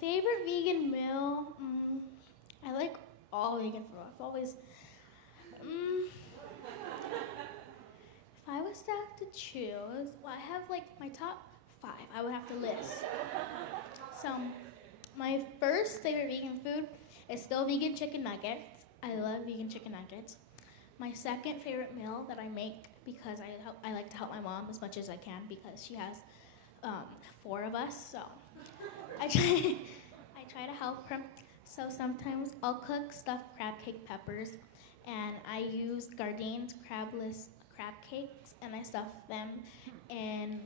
favorite vegan meal, I like all vegan food. I've always, if I was to have to choose, well, I have like my top 5 I would have to list. So, my first favorite vegan food is still vegan chicken nuggets. I love vegan chicken nuggets. My second favorite meal that I make because I like to help my mom as much as I can because she has 4 of us, so I try to help her. So sometimes I'll cook stuffed crab cake peppers, and I use Gardene's crabless crab cakes, and I stuff them in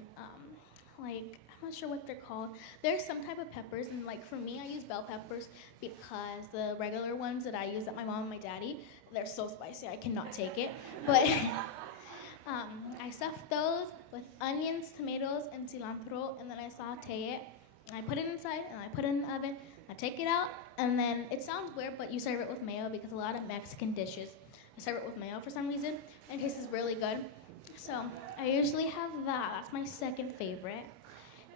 I'm not sure what they're called. There's some type of peppers, and like for me, I use bell peppers because the regular ones that I use at my mom and my daddy, they're so spicy, I cannot take it. But I stuff those with onions, tomatoes, and cilantro, and then I saute it. And I put it inside, and I put it in the oven. I take it out, and then it sounds weird, but you serve it with mayo because a lot of Mexican dishes, I serve it with mayo for some reason, and it tastes really good. So I usually have that. That's my second favorite.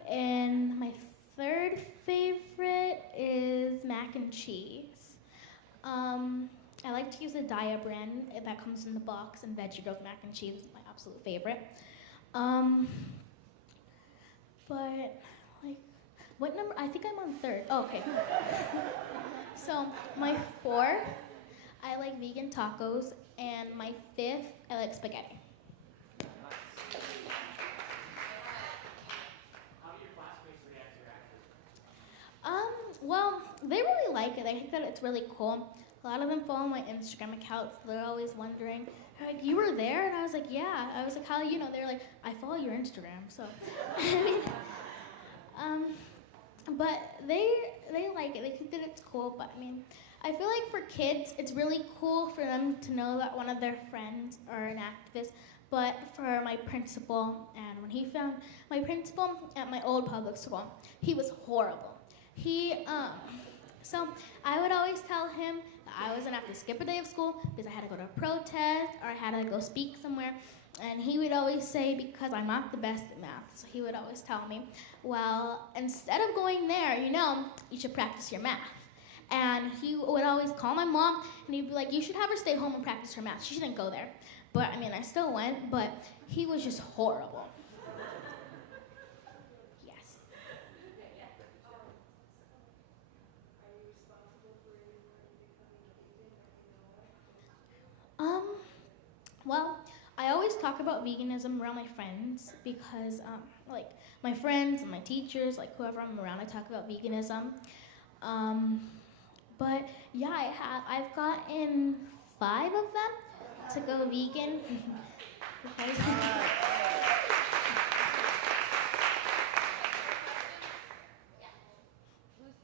And my third favorite is mac and cheese. I like to use the Daya brand that comes in the box, and Veggie Grove mac and cheese is my absolute favorite. But like, what number? I think I'm on 3rd. Oh, okay. So my 4th, I like vegan tacos, and my 5th, I like spaghetti. Well, they really like it. I think that it's really cool. A lot of them follow my Instagram account. They're always wondering, like, you were there? And I was like, yeah. I was like, how do you know? They're like, I follow your Instagram. So, but they like it. They think that it's cool. But I mean, I feel like for kids, it's really cool for them to know that one of their friends are an activist. But for my principal, and when he found my principal at my old public school, he was horrible. So I would always tell him that I was gonna have to skip a day of school because I had to go to a protest or I had to go speak somewhere. And he would always say, because I'm not the best at math, so he would always tell me, well, instead of going there, you should practice your math. And he would always call my mom, and he'd be like, you should have her stay home and practice her math. She shouldn't go there. But, I mean, I still went, but he was just horrible. Yes. Well, I always talk about veganism around my friends because, like, my friends and my teachers, like, whoever I'm around, I talk about veganism. But, yeah, I've gotten 5 of them to go vegan. Who's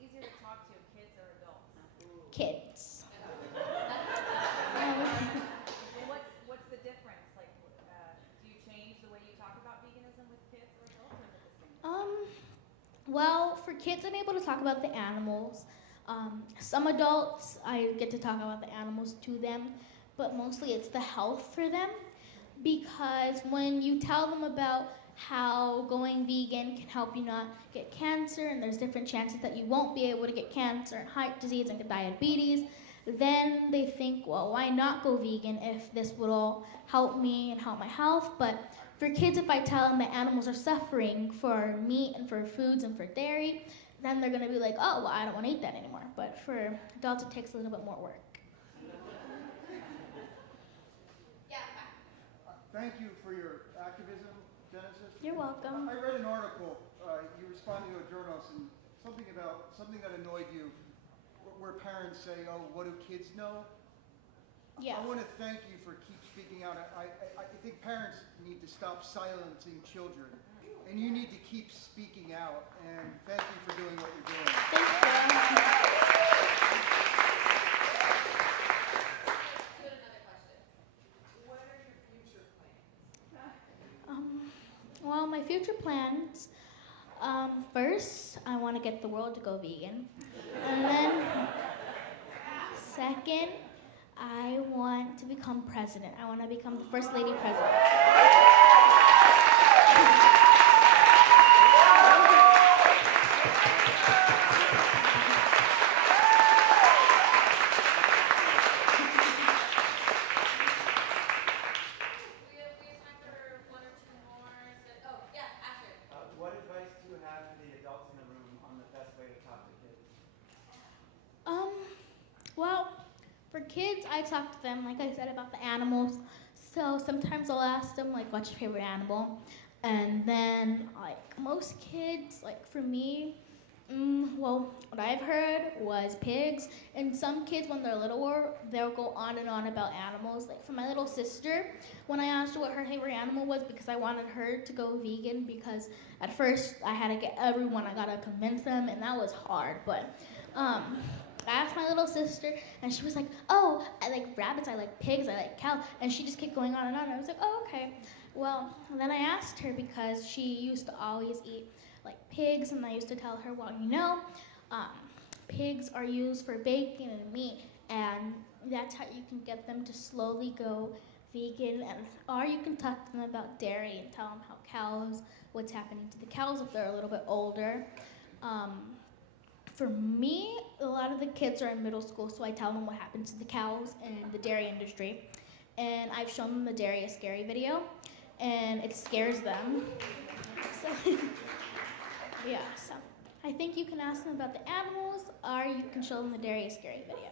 easier to talk to, kids or adults? Kids. What's the difference? Like, do you change the way you talk about veganism with kids or adults, or is it the same? Well, for kids, I'm able to talk about the animals. Some adults, I get to talk about the animals to them, but mostly it's the health for them, because when you tell them about how going vegan can help you not get cancer, and there's different chances that you won't be able to get cancer and heart disease and diabetes, then they think, well, why not go vegan if this would all help me and help my health? But for kids, if I tell them that animals are suffering for meat and for foods and for dairy, then they're going to be like, oh, well, I don't want to eat that anymore. But for adults, it takes a little bit more work. Thank you for your activism, Genesis. You're welcome. I read an article, you responded to a journalist, and something that annoyed you, where parents say, oh, what do kids know? Yeah. I want to thank you for keep speaking out. I think parents need to stop silencing children, and you need to keep speaking out, and thank you for doing what you're doing. Thank you. Well, my future plans, first, I want to get the world to go vegan. And then, second, I want to become president. I want to become the first lady president. For kids, I talk to them, like I said, about the animals. So sometimes I'll ask them, like, what's your favorite animal? And then, like, most kids, like, for me, well, what I've heard was pigs. And some kids, when they're littler, they'll go on and on about animals. Like, for my little sister, when I asked her what her favorite animal was, because I wanted her to go vegan, because at first I had to get everyone, I gotta convince them, and that was hard. But I asked my little sister, and she was like, oh, I like rabbits, I like pigs, I like cows. And she just kept going on and on. And I was like, oh, okay. Well, then I asked her, because she used to always eat like pigs, and I used to tell her, well, pigs are used for bacon and meat, and that's how you can get them to slowly go vegan. And or you can talk to them about dairy and tell them how cows, what's happening to the cows if they're a little bit older. For me, a lot of the kids are in middle school, so I tell them what happens to the cows and the dairy industry. And I've shown them the Dairy is Scary video, and it scares them. So, yeah, so I think you can ask them about the animals, or you can show them the Dairy is Scary video.